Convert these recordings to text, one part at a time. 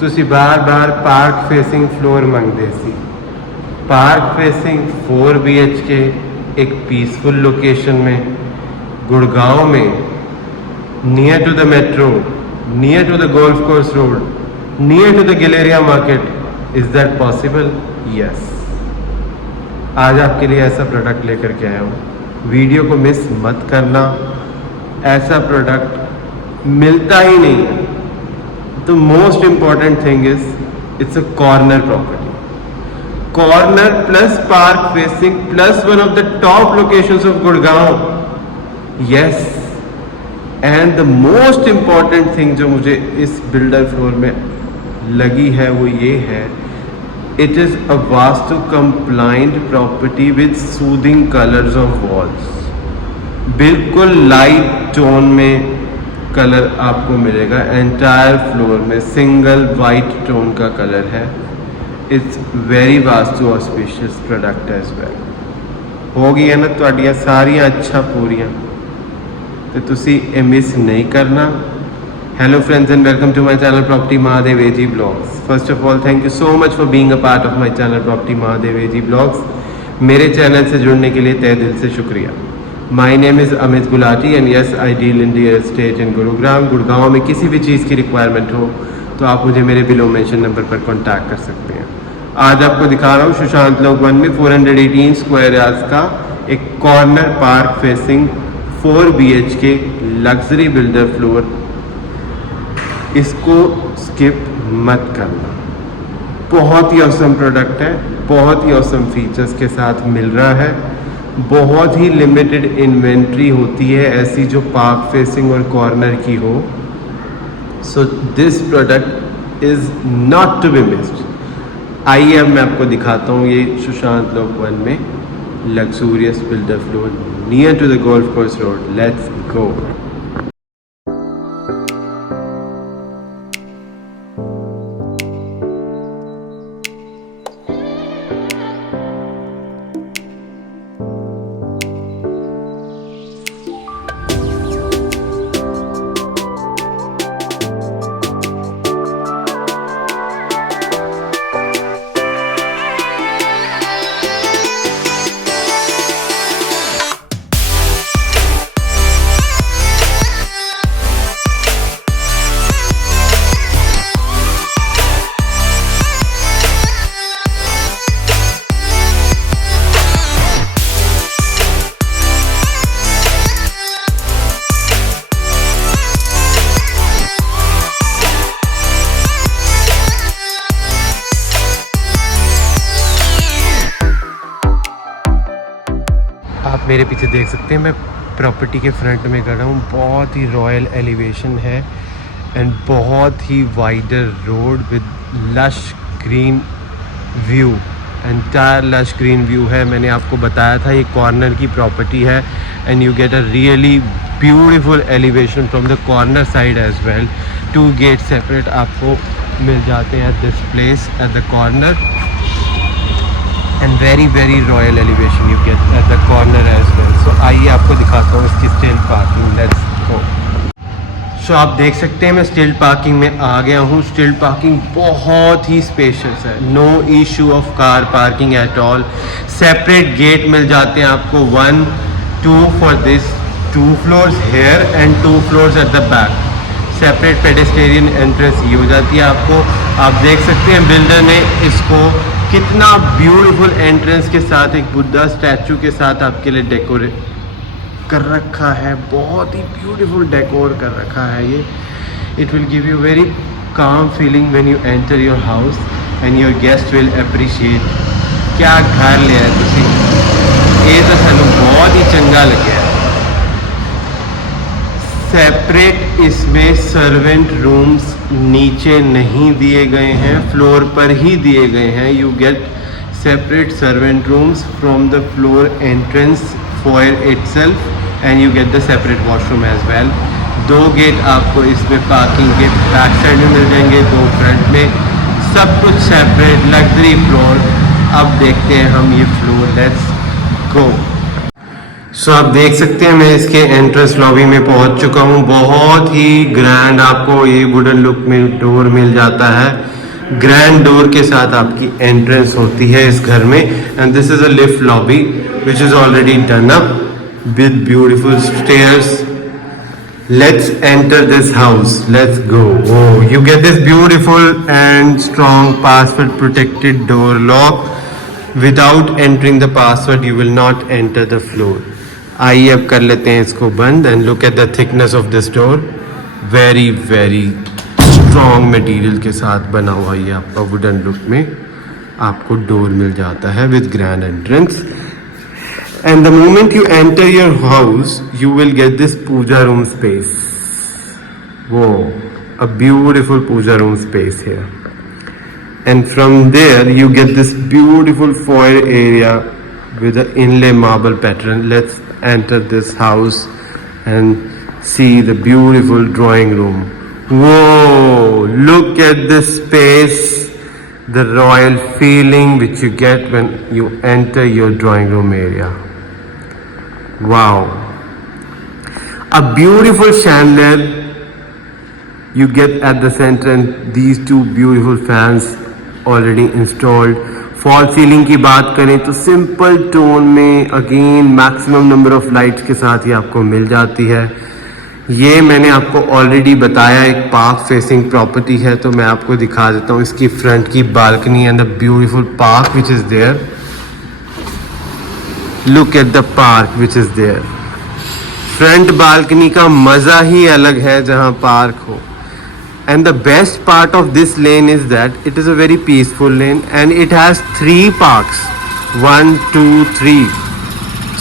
ਤੁਸੀਂ ਬਾਰ-ਬਾਰ park facing floor मंगते सी। पार्क फेसिंग 4 BHK एक पीसफुल लोकेशन में, गुड़गांव में, near to the metro, near to the golf course road, near to the Galleria market. Is that possible? Yes. आज आपके लिए ऐसा प्रोडक्ट लेकर के आया हूँ, वीडियो को मिस मत करना। ऐसा प्रोडक्ट मिलता ही नहीं है। The most important thing is it's a corner property, corner plus park facing plus one of the top locations of Gurgaon. Yes, and the most important thing जो मुझे इस बिल्डर फ्लोर में लगी है वो ये है, it is a vastu compliant property with soothing colours of walls. बिल्कुल लाइट टोन में कलर आपको मिलेगा। एंटायर फ्लोर में सिंगल वाइट टोन का कलर है। It's very vastu auspicious product as well. हो गई है ना तुहाडियां सारियां अच्छा पूरियां, तो तुसी ये मिस नहीं करना। Hello friends and welcome to my channel property Mahadev AG blogs. First of all thank you so much for being a part of my channel property Mahadev AG blogs. मेरे चैनल से जुड़ने के लिए तहे दिल से शुक्रिया। My name is Amit Gulati and yes I deal in real estate in Gurugram. Gurgaon में किसी भी चीज़ की रिक्वायरमेंट हो तो आप मुझे मेरे बिलो मेंशन नंबर पर कॉन्टैक्ट कर सकते हैं। आज आपको दिखा रहा हूँ सुशांत लोक वन में 418 स्क्वायर यार्ड्स का एक corner park facing 4 BHK luxury builder floor. इसको स्किप मत करना। बहुत ही औसम प्रोडक्ट है, बहुत ही औसम फीचर्स के साथ मिल रहा है। बहुत ही लिमिटेड इन्वेंट्री होती है ऐसी जो पार्क फेसिंग और कॉर्नर की हो। So this product is not to be missed. आइए अब मैं आपको दिखाता हूँ ये सुशांत लोक वन में luxurious builder floor near to the golf course road. Let's go. आप मेरे पीछे देख सकते हैं, मैं प्रॉपर्टी के फ्रंट में खड़ा हूँ। बहुत ही रॉयल एलिवेशन है एंड बहुत ही wider road with lush green view. Entire lush green view है। मैंने आपको बताया था ये कॉर्नर की प्रॉपर्टी है and you get a really beautiful elevation from the corner side as well. 2 gate separate आपको मिल जाते हैं at this place at the corner and very royal elevation you get at the corner as well. So आइए आपको दिखाता हूँ इसकी stilt parking. Let's go. So आप देख सकते हैं मैं स्टिल पार्किंग में आ गया हूँ। स्टिल पार्किंग बहुत ही स्पेशियस है, no issue of car parking at all. Separate gate मिल जाते हैं आपको 1, 2 for this 2 floors here and 2 floors at the back. Separate pedestrian entrance ये हो जाती है आपको। आप देख सकते हैं बिल्डर ने इसको कितना ब्यूटीफुल एंट्रेंस के साथ एक बुद्धा स्टैचू के साथ आपके लिए डेकोरेट कर रखा है। बहुत ही ब्यूटीफुल डेकोर कर रखा है ये। It will give you very calm feeling when you enter your house and your guest will appreciate क्या घर लिया है तुसी। ये तो सानू बहुत ही चंगा लगे। सेपरेट इसमें सर्वेंट रूम्स नीचे नहीं दिए गए हैं, फ्लोर पर ही दिए गए हैं। You get separate servant rooms from the floor entrance foyer itself and you get the separate washroom as well. 2 gate आपको इसमें पार्किंग के बैक साइड में मिल जाएंगे, 2 फ्रंट में, सब कुछ सेपरेट लग्जरी फ्लोर। अब देखते हैं हम ये फ्लोर। Let's go. सो आप देख सकते हैं मैं इसके एंट्रेंस लॉबी में पहुंच चुका हूं। बहुत ही ग्रैंड आपको ये वुडन लुक में डोर मिल जाता है। ग्रैंड डोर के साथ आपकी एंट्रेंस होती है इस घर में। And this is a lift lobby which is already done up with beautiful stairs. Let's enter this house. Let's go. Oh, you get this beautiful and strong password protected door lock. Without entering the password, you will not enter the floor. आइए अब कर लेते हैं इसको बंद and look at the thickness of this door. Very very strong material के साथ बना हुआ ये आपका वुडन लुक में आपको डोर मिल जाता है with grand entrance. And the moment you enter your house, you will get this puja room space. Whoa, a beautiful puja room space here. And from there, you get this beautiful foyer area with an inlay marble pattern. Let's enter this house and see the beautiful drawing room. Whoa, look at this space. The royal feeling which you get when you enter your drawing room area. Wow, a beautiful chandelier you get at the center and these two beautiful fans already installed. Fall ceiling की बात करें तो simple tone में again maximum number of lights के साथ ही आपको मिल जाती है। ये मैंने आपको ऑलरेडी बताया एक पार्क फेसिंग प्रॉपर्टी है, तो मैं आपको दिखा देता हूँ इसकी फ्रंट की balcony and the beautiful park which is there. Look at the park which is there. Front balcony का मजा ही अलग है जहां पार्क हो। And the best part of this lane is that it is a very peaceful lane and it has 3 parks, 1 2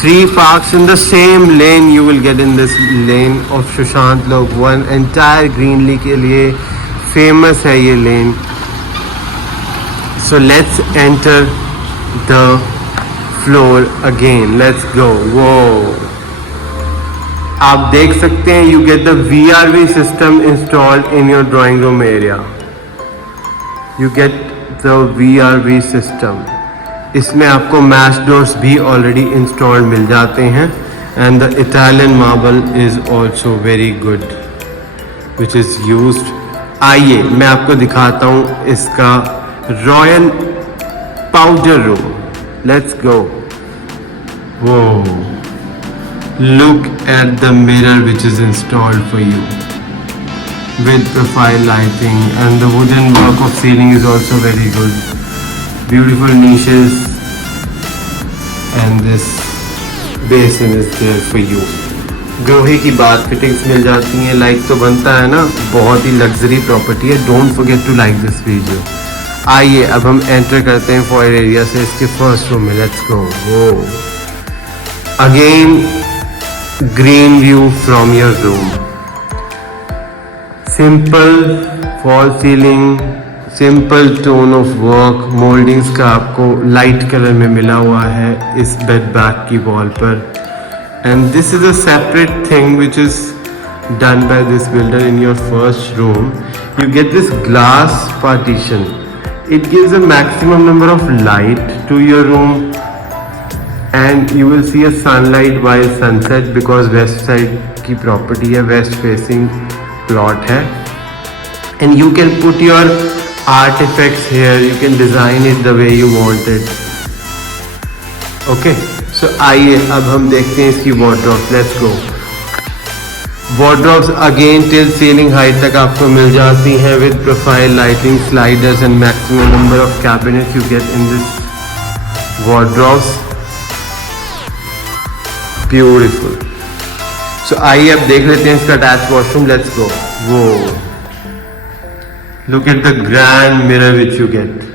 3 parks in the same lane you will get in this lane of Sushant Lok one. Entire greenery के लिए famous है ये lane. So let's enter the floor again. Let's go. Whoa, आप देख सकते हैं you get the VRV system installed in your drawing room area. You get the VRV system. इसमें आपको मैश डोर्स भी ऑलरेडी इंस्टॉल्ड मिल जाते हैं and the Italian marble is also very good which is used. आइए मैं आपको दिखाता हूँ इसका royal powder room. Let's go. Whoa, look at the mirror which is installed for you with profile lighting and the wooden work of ceiling is also very good. Beautiful niches and this basin is there for you. ग्रोही की बात fittings मिल जाती हैं, like तो बनता है ना, बहुत ही लग्जरी प्रॉपर्टी है। Don't forget to like this video. आइए अब हम एंटर करते हैं फॉयर एरिया से इसके फर्स्ट रूम में। Let's go. Wow again green view from your room. Simple fall ceiling, simple tone of work, mouldings का आपको लाइट कलर में मिला हुआ है इस बेड बैक की वॉल पर। And this is a separate thing which is done by this builder in your first room. You get this glass partition. It gives a maximum number of light to your room and you will see a sunlight while sunset because west side की property है, west facing plot है, and you can put your artifacts here. You can design it the way you want it. Okay, so आइए अब हम देखते हैं इसकी wardrobe. Let's go. Wardrobes again till ceiling height तक आपको मिल जाती हैं with profile lighting, sliders and maximum number of cabinets you get in this wardrobes. Beautiful. So आइए अब देख लेते हैं इसका attached washroom. Let's go. Whoa. Look at the grand mirror which you get.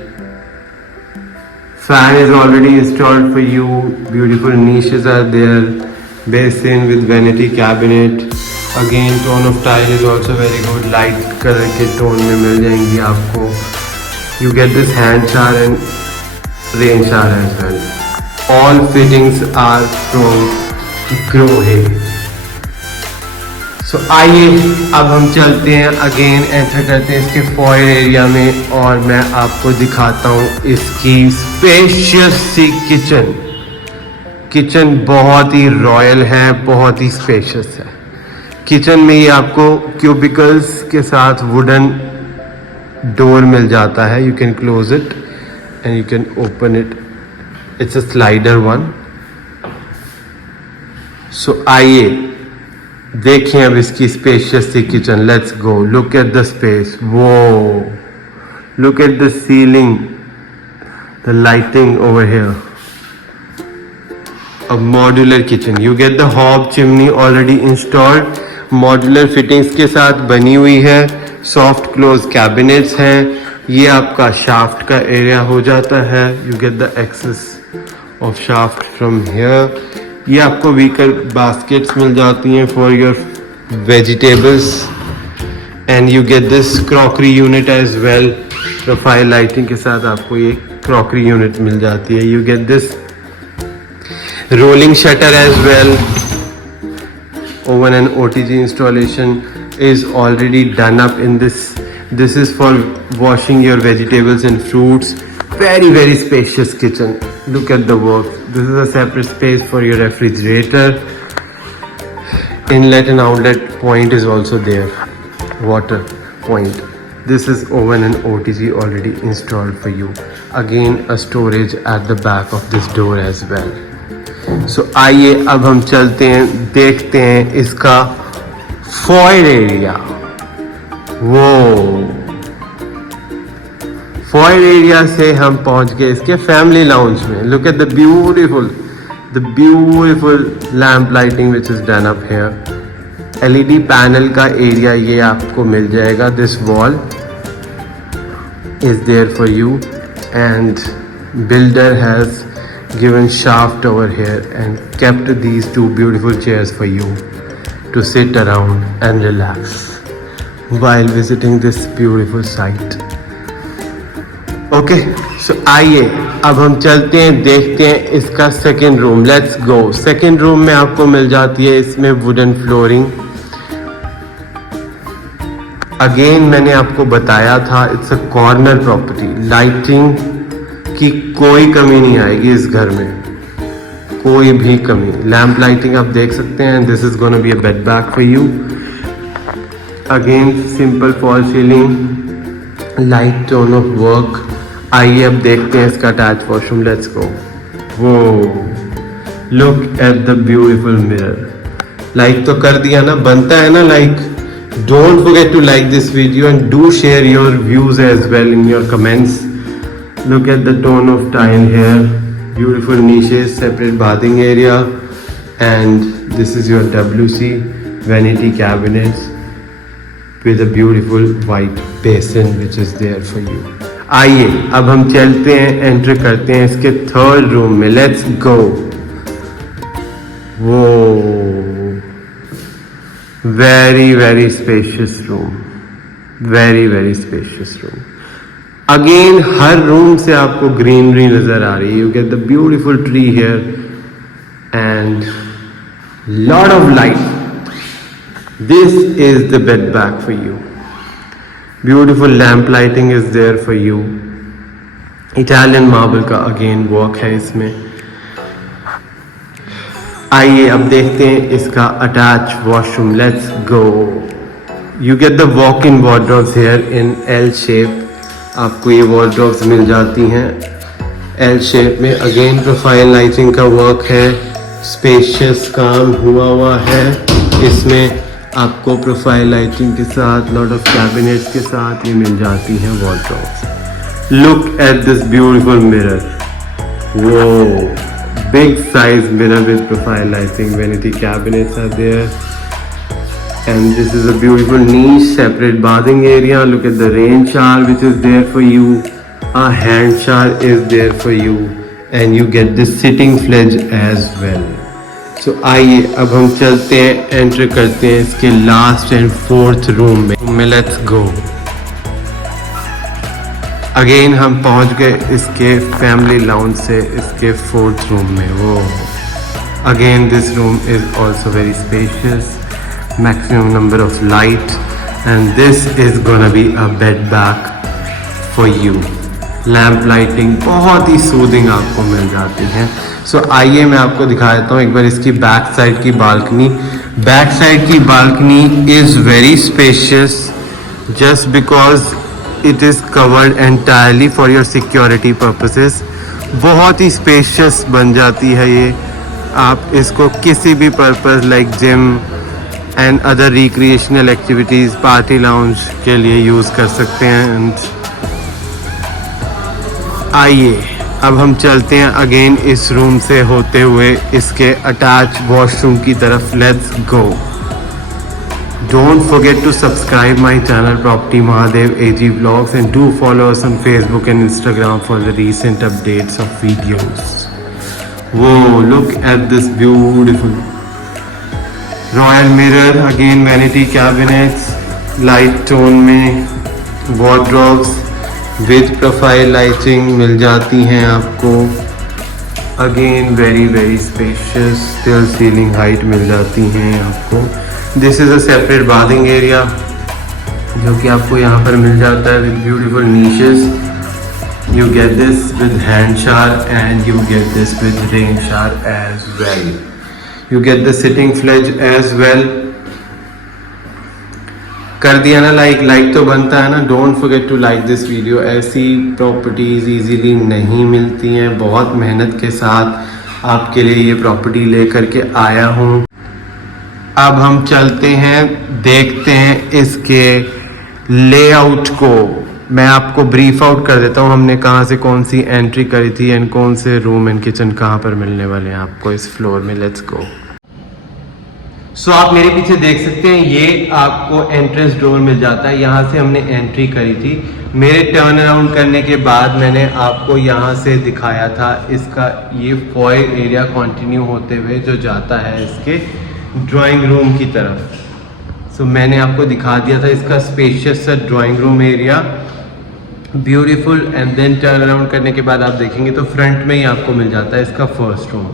Fan is already installed for you. Beautiful niches are there. Basin with vanity cabinet. Again tone of tile is also very good. Light color के tone में मिल जाएंगी आपको. You get this hand shower and rain shower as well. All fittings are from Grohe. So आइए अब हम चलते हैं again enter करते हैं इसके फॉयर एरिया में और मैं आपको दिखाता हूँ इसकी स्पेशियस सी किचन किचन बहुत ही रॉयल है, बहुत ही स्पेशियस है। किचन में ये आपको क्यूबिकल्स के साथ वुडन डोर मिल जाता है। You can close it and you can open it, it's a slider one. So आइए देखें अब इसकी स्पेशियस सी kitchen. Let's go, look at the space, wow look at the ceiling, the lighting over here. A modular kitchen, you get the hob chimney already installed, modular fittings के साथ बनी हुई है, soft close cabinets हैं। ये आपका shaft का area हो जाता है, you get the access of shaft from here। ये आपको weaker baskets मिल जाती हैं for your vegetables and you get this crockery unit as well। profile lighting के साथ आपको ये crockery unit मिल जाती है। you get this rolling shutter as well। oven and OTG installation is already done up in this। This is for washing your vegetables and fruits। very spacious kitchen, look at the work। this is a separate space for your refrigerator। inlet and outlet point is also there, water point। this is oven and OTG already installed for you। again a storage at the back of this door as well। सो आइए अब हम चलते हैं, देखते हैं इसका foyer area. वो foyer area से हम पहुंच गए इसके फैमिली लाउंज में। Look at the beautiful lamp lighting which is done up here. LED panel का एरिया ये आपको मिल जाएगा। This wall is there for you and builder has given shaft over here and kept these two beautiful chairs for you to sit around and relax while visiting this beautiful site। okay, so आइए अब हम चलते हैं, देखते हैं इसका second room. Let's go. Second room में आपको मिल जाती है इसमें वुडन फ्लोरिंग। अगेन मैंने आपको बताया था it's a corner property. Lighting की कोई कमी नहीं आएगी इस घर में, कोई भी कमी। लैम्प लाइटिंग आप देख सकते हैं। This is gonna be a bed bag for you. Again simple fall ceiling, light tone of work. आइए अब देखते हैं इसका attach washroom. Let's go. Wow look at the beautiful mirror. Like तो कर दिया ना, बनता है ना like. Don't forget to like this video and do share your views as well in your comments. Look at the tone of tile here, beautiful niches, separate bathing area, and this is your WC vanity cabinets with a beautiful white basin which is there for you। आइए अब हम चलते हैं, enter करते हैं इसके third room में। Let's go. वो very spacious room, very spacious room। Again हर रूम से आपको ग्रीनरी नजर आ रही है। You get the beautiful tree here and lot of light. This is the bed bag for you. Beautiful lamp lighting is there for you. Italian marble का again work है इसमें। आइए अब देखते हैं इसका attach washroom. Let's go. You get the walk in wardrobes here in L shape. आपको ये वॉर्डरोब्स मिल जाती हैं एल शेप में। अगेन प्रोफाइल लाइटिंग का वर्क है, स्पेशियस काम हुआ है इसमें। आपको प्रोफाइल लाइटिंग के साथ लॉट ऑफ कैबिनेट्स के साथ ये मिल जाती हैं wardrobes. Look at this beautiful mirror. वो big size mirror with profile lighting, vanity cabinets are there, and this is a beautiful niche separate bathing area. Look at the rain shower which is there for you, a hand shower is there for you, and you get this sitting fledge as well। So आइए अब हम चलते हैं, enter करते हैं इसके last and fourth room में। Let's go. Again हम पहुंच गए इसके फैमिली लाउंज से इसके फोर्थ रूम में। वो again this room is also very spacious, maximum number of light, and this is gonna be a bed bag for you. Lamp lighting बहुत ही सूदिंग आपको मिल जाती है। सो आइए मैं आपको दिखा देता हूँ एक बार इसकी बैक साइड की बालकनी। बैक साइड की balcony is very spacious just because it is covered entirely for your security purposes. बहुत ही स्पेशियस बन जाती है ये। आप इसको किसी भी purpose like gym and other recreational activities, party lounge के लिए यूज़ कर सकते हैं। एंड आइए अब हम चलते हैं अगेन इस रूम से होते हुए इसके अटैच वॉशरूम की तरफ। Let's go. Don't forget to subscribe my channel Property Mahadev AG Vlogs and do follow us on Facebook and Instagram for the recent updates of videos. Whoa, look at this beautiful royal mirror, again vanity cabinets, light tone में wardrobes with profile lighting मिल जाती हैं आपको। Again very spacious, still ceiling height मिल जाती हैं आपको। This is a separate bathing area जो कि आपको यहाँ पर मिल जाता है with beautiful niches. You get this with hand shower and you get this with rain shower as well. You get the sitting फ्लेज एज वेल। कर दिया ना लाइक तो बनता है ना। Don't forget to like this video. ऐसी properties easily नहीं मिलती हैं। बहुत मेहनत के साथ आपके लिए ये प्रॉपर्टी लेकर के आया हूँ। अब हम चलते हैं, देखते हैं इसके लेआउट को। मैं आपको ब्रीफ आउट कर देता हूँ हमने कहाँ से कौन सी एंट्री करी थी एंड कौन से रूम एंड किचन कहाँ पर मिलने वाले हैं आपको इस फ्लोर में। Let's go. सो आप मेरे पीछे देख सकते हैं ये आपको एंट्रेंस डोर मिल जाता है। यहाँ से हमने एंट्री करी थी। मेरे टर्न अराउंड करने के बाद मैंने आपको यहाँ से दिखाया था इसका ये फॉयर एरिया कंटिन्यू होते हुए जो जाता है इसके ड्राइंग रूम की तरफ। सो मैंने आपको दिखा दिया था इसका स्पेशियस सा drawing room area, beautiful. And then turn around करने के बाद आप देखेंगे तो फ्रंट में ही आपको मिल जाता है इसका फर्स्ट रूम।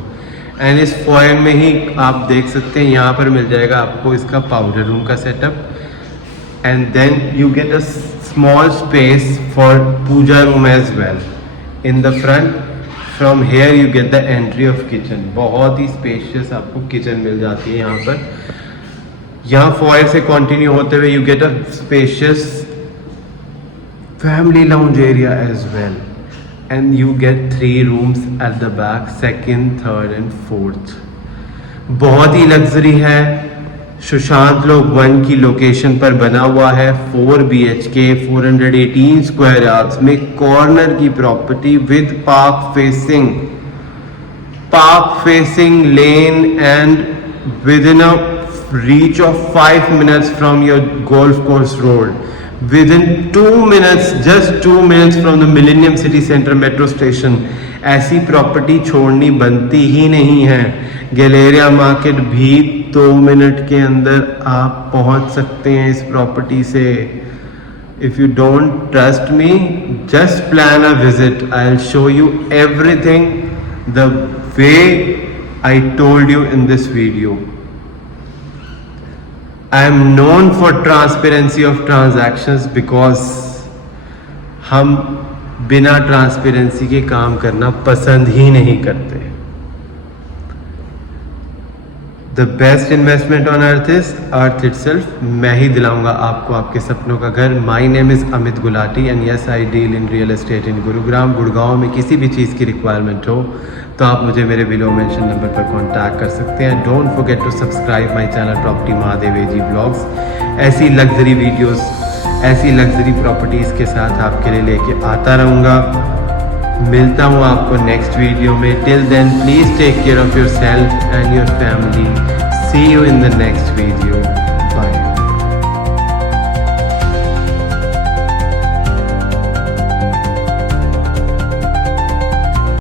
एंड इस फॉयर में ही आप देख सकते हैं यहाँ पर मिल जाएगा आपको इसका पाउडर रूम का setup. And then you get a small space for puja room as well in the front. From here you get the entry of kitchen. बहुत ही स्पेशियस आपको किचन मिल जाती है यहाँ पर। यहाँ फॉयर से कंटिन्यू होते हुए you get a spacious family lounge area as well. And you get 3 rooms at the back, second, third and fourth. बहुत ही लग्जरी है। सुशांत लोक 1 की लोकेशन पर बना हुआ है। 4 BHK 418 स्क्वायर यार्ड्स में कॉर्नर की property with park facing lane and with in a reach of 5 minutes from your golf course road, with in 2 minutes, just 2 minutes from the millennium city centre metro station. ऐसी property छोड़नी बनती ही नहीं है। Galleria market भी 2 minute के अंदर आप पहुंच सकते हैं इस प्रॉपर्टी से। If you don't trust me, just plan a visit. I will show you everything the way I told you in this video. I am known for transparency of transactions because हम बिना transparency के काम करना पसंद ही नहीं करते। The best investment on earth is earth itself. मैं ही दिलाऊंगा आपको आपके सपनों का घर। माई name is Amit Gulati and yes I deal in real estate in Gurugram. Gurgaon में किसी भी चीज़ की रिक्वायरमेंट हो तो आप मुझे मेरे बिलो मेंशन नंबर पर कांटेक्ट कर सकते हैं। Don't forget to subscribe my channel property Mahadev AG blogs. ऐसी लग्जरी वीडियोस, ऐसी लग्जरी प्रॉपर्टीज़ के साथ आपके लिए लेके आता रहूँगा। मिलता हूँ आपको नेक्स्ट वीडियो में। Till then please take care of yourself and your family. See you in the next video.